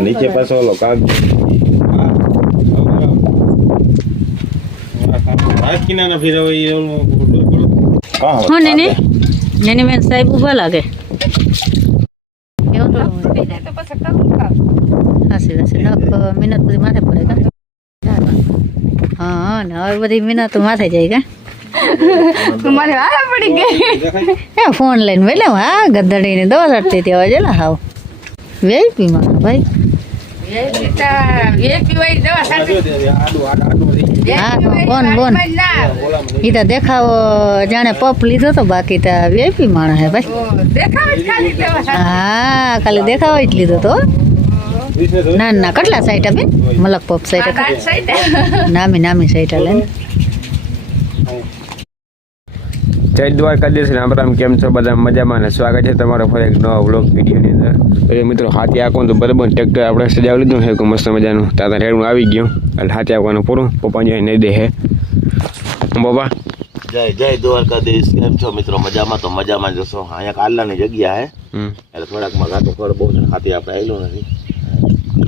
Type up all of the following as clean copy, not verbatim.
નીચે પાછો ઓલો કાગ એની મેં સાહેબ ઉભા લાગે એવું તો હાસી મહેનત બધી માથે પડે કા હા ને હવે બધી મહેનત માથે જાય કા મારે આ પડી ગઈ એ ફોન લઈને વેલે હા ગધડીને દવા ચડતી હતી હવે જેલા હાવ વીઆઈપી માં ભાઈ બોન ઈ તો દેખાવો જાણે પપ લીધો તો બાકી તો વીઆઈપી માણસ હે ભાઈ હા ખાલી દેખાવો જ લીધો તો ના ના કેટલા સાઈટ આપે મલક પપ સાઈટ નામી સાઈટ લે જય દ્વારકાધીશ રામ રામ કેમ છો બધા મજામાં ને સ્વાગત છે તમારો ફરી એક નવા વ્લોગ વિડીયોની અંદર તો મિત્રો હાથી આંકો તો બરાબર ટ્રેક્ટર આપણે સજાવી લીધું છે મસ્ત મજાનું તાતા રેડું આવી ગયું એટલે હાથી આંકવાનું પૂરું પપ્પા જો નહીં દે હે બાબા જય દ્વારકાધીશ કેમ છો મિત્રો મજામાં તો મજામાં જશો અહીંયા કાલાની જગ્યા હે એટલે થોડાકમાં ઘાટો ખડ બહુ છે હાથી આપણે આવેલું નથી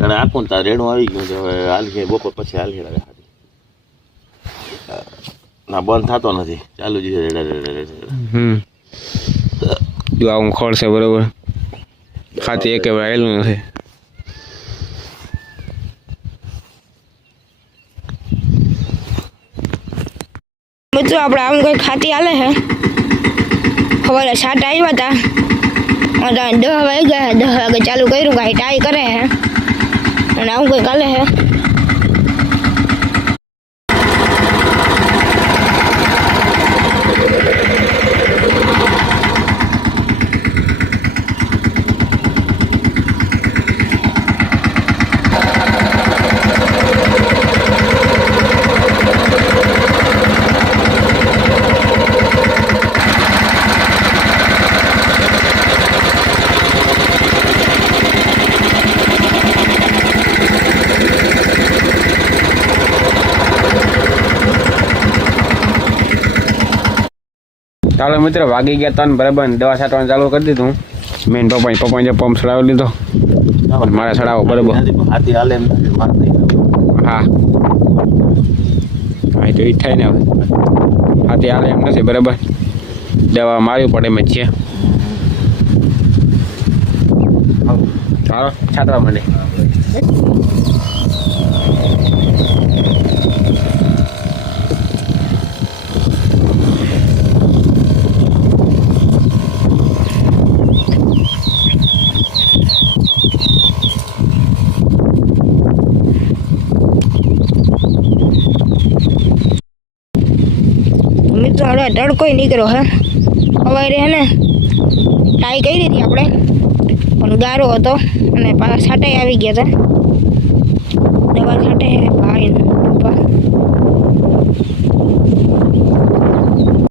અને આખું તાર રેડું આવી ગયું છે હવે હાલ છે બપોર પછી હાલ છે હાથી ના બંધ થતો નથી ચાલુ જ છે જો આવું ખોળ છે બરોબર હાથી એક વાર આવેલું નથી મિત્રો આપણે આમ કોઈ ખાતી હાલે છે સવારે 7 આવ્યા હતા અને 10 વાગ્યા 10 વાગે ચાલુ કર્યું ગાઈ ટાઈ કરે છે અને આવું કોઈ હાલે છે ચાલો મિત્રો વાગી ગયા તન બરાબર દવા છાંટવાનું ચાલુ કરી દીધું મેન પપ્પાએ જો પંપ ચડાવી લીધો મારે ચડાવો બરાબર હાથી હાલે એમ હા હા તો એ થાય ને હવે હાથી હાલે એમ નથી બરાબર દવા મારવી પડે એમ જ છે ચાલો છાંટવા માંડે મિત્રો હવે તડકો નીકળ્યો હે સવારે હે ને ટાઈ કરી હતી આપણે પણ ગારો હતો અને પાછા છાંટાઈ આવી ગયા હતા